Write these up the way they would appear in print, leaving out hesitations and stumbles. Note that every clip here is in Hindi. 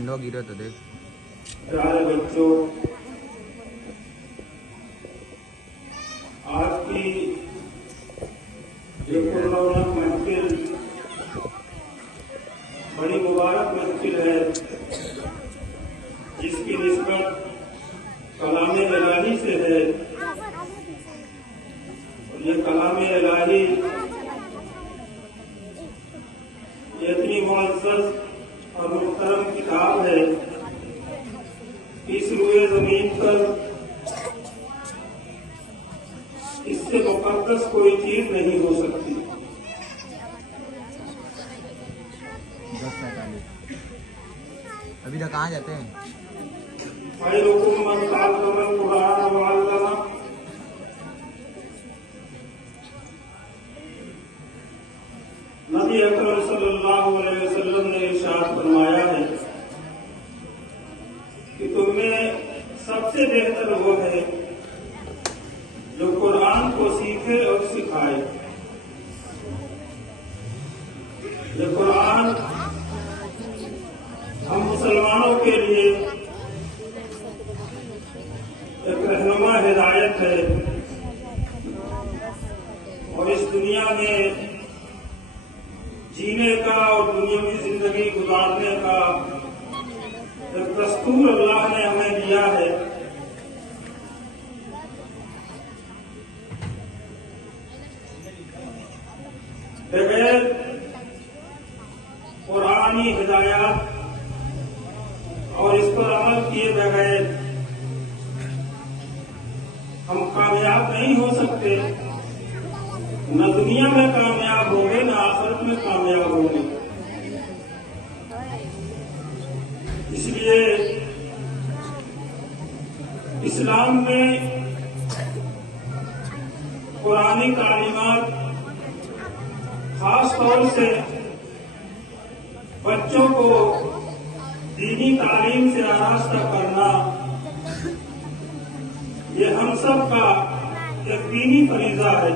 झंडा गिरा था देख। प्यारे बच्चों, आज की ये पुररौनक महफिल बड़ी मुबारक महफिल है, जिसकी निस्बत कलामे इलाही से है। और ये कलामे इलाही ये इतनी मुअज़्ज़ज़ और मुहतरम किताब है, इस रुए जमीन पर इससे मुक़द्दस कोई चीज नहीं हो सकती। 10:45 अभी तक कहाँ जाते हैं? नबी अकरम सल्लल्लाहु अलैहि वसल्लम ने इरशाद फरमाया है कि तुम्हें सबसे बेहतर वो है जो कुरान को सीखे और सिखाए। ये कुरान हम मुसलमानों के लिए एक रहनुमा हिदायत है और इस दुनिया में जीने का और दुनियावी जिंदगी गुजारने का एक दस्तूर अल्लाह ने हमें दिया है। बगैर कुरानी हिदायत और इस पर अमल किए बगैर हम कामयाब नहीं हो सकते। न दुनिया में कामयाब होंगे, न आखिरत में कामयाब होंगे। इसलिए इस्लाम में कुरानी तालीमात खास तौर से बच्चों को दीनी तालीम से आरास्ता करना, ये हम सब का एक दीनी फरीजा है।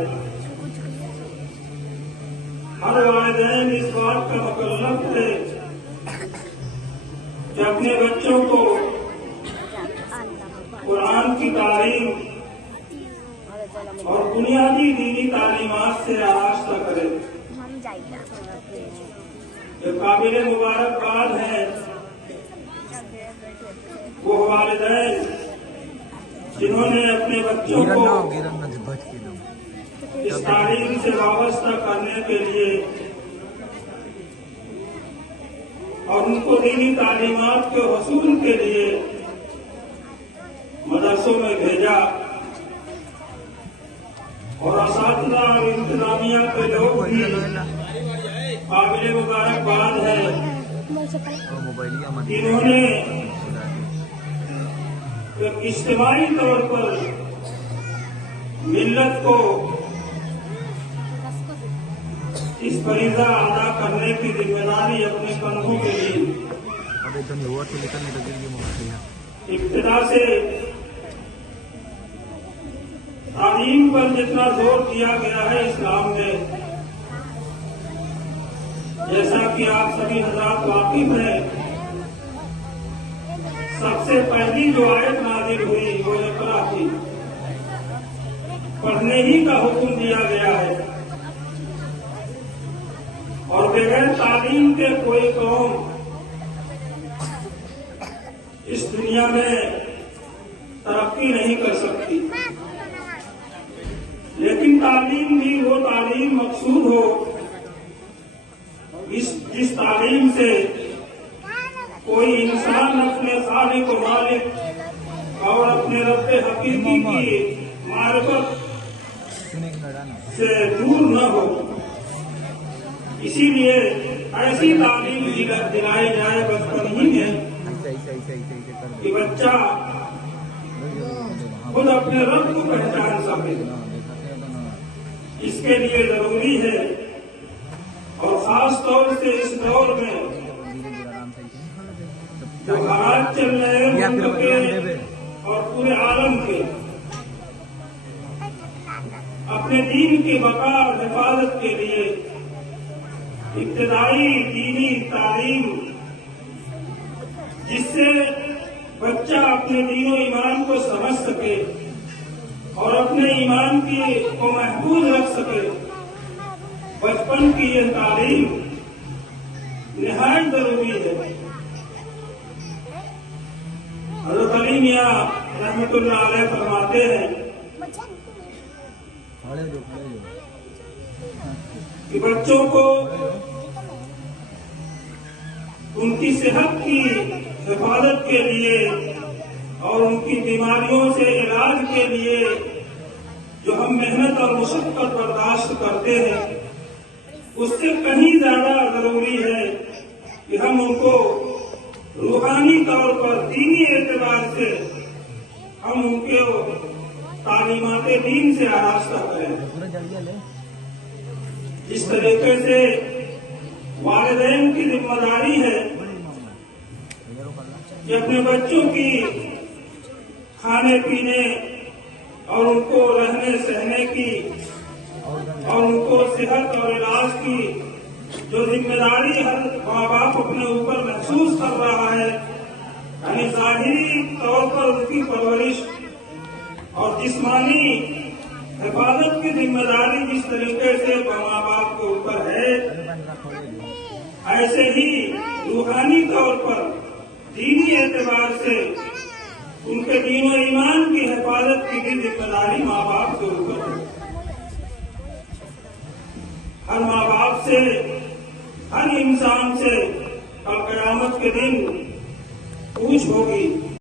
हर वालिदैन इस बात का मुकल्लफ है कि अपने बच्चों को कुरान की तालीम और बुनियादी दीनी तालीमात से आरास्ता करें। ये काबिल मुबारकबाद है वो वालिदैन जिन्होंने अपने बच्चों को इस तालीम से वाबस्ता करने के लिए और उनको दीनी तालीमात के हसूल के लिए मदरसों में भेजा और असातिज़ा और इंतजामिया के लोग भी काबिल मुबारकबाद है। इन्होंने एक इज्तिमाई तौर पर मिल्लत को इस फरीजा अदा करने की जिम्मेदारी अपने कंधों के लिए इब्तिदा से तालीम पर जितना जोर दिया गया है इस्लाम में, जैसा कि आप सभी हज़रात वाकिफ हैं, सबसे पहली जो आयत नाज़िल हुई वो इक़रा थी। पढ़ने ही का हुक्म दिया गया है और बगैर तालीम के कोई कौम इस दुनिया में तरक्की नहीं कर सकती। लेकिन तालीम भी वो तालीम मकसूद हो जिस तालीम से कोई इंसान अपने खालिक व मालिक और अपने रब हकीकी की मारिफत से दूर न हो। इसीलिए ऐसी तालीम दिलाई जाए बचपन ही में कि बच्चा खुद अपने रब को पहचान सके। इसके लिए जरूरी है और खास तौर से इस दौर में जो हालात चल रहे हैं मुल्क के और पूरे आलम के, अपने दीन की बका और हिफाजत के लिए इब्तिदाई दीनी तालीम जिससे बच्चा अपने दीनों ईमान को समझ सके और अपने ईमान को महफूज रख सके। बचपन की यह तालीम निहायत जरूरी है। हज़रत अली मियां रहमतुल्लाह अलैह फरमाते हैं कि बच्चों को उनकी सेहत की हिफाजत के लिए और उनकी बीमारियों से इलाज के लिए जो हम मेहनत और मुशक्कत बर्दाश्त करते हैं, उससे कहीं ज्यादा जरूरी है कि हम उनको रूहानी तौर पर, दीनी एतबार से हम उनके तालीमात दीन से आरास्ता करें। जिस तरीके से वालिदैन की जिम्मेदारी है कि अपने बच्चों की खाने पीने और उनको रहने सहने की और उनको सेहत और इलाज की जो जिम्मेदारी हर माँ बाप अपने ऊपर महसूस कर रहा है, यानी ज़ाहिरी तौर पर उनकी परवरिश और जिस्मानी हिफाजत की जिम्मेदारी जिस तरीके से माँ बाप के ऊपर है, ऐसे ही रूहानी तौर पर, दीनी एतबार से उनके दीनों ईमान की हिफाजत की भी जिम्मेदारी माँ बाप के ऊपर है। हर माँ बाप से, हर इंसान से कल क़यामत के दिन पूछ होगी।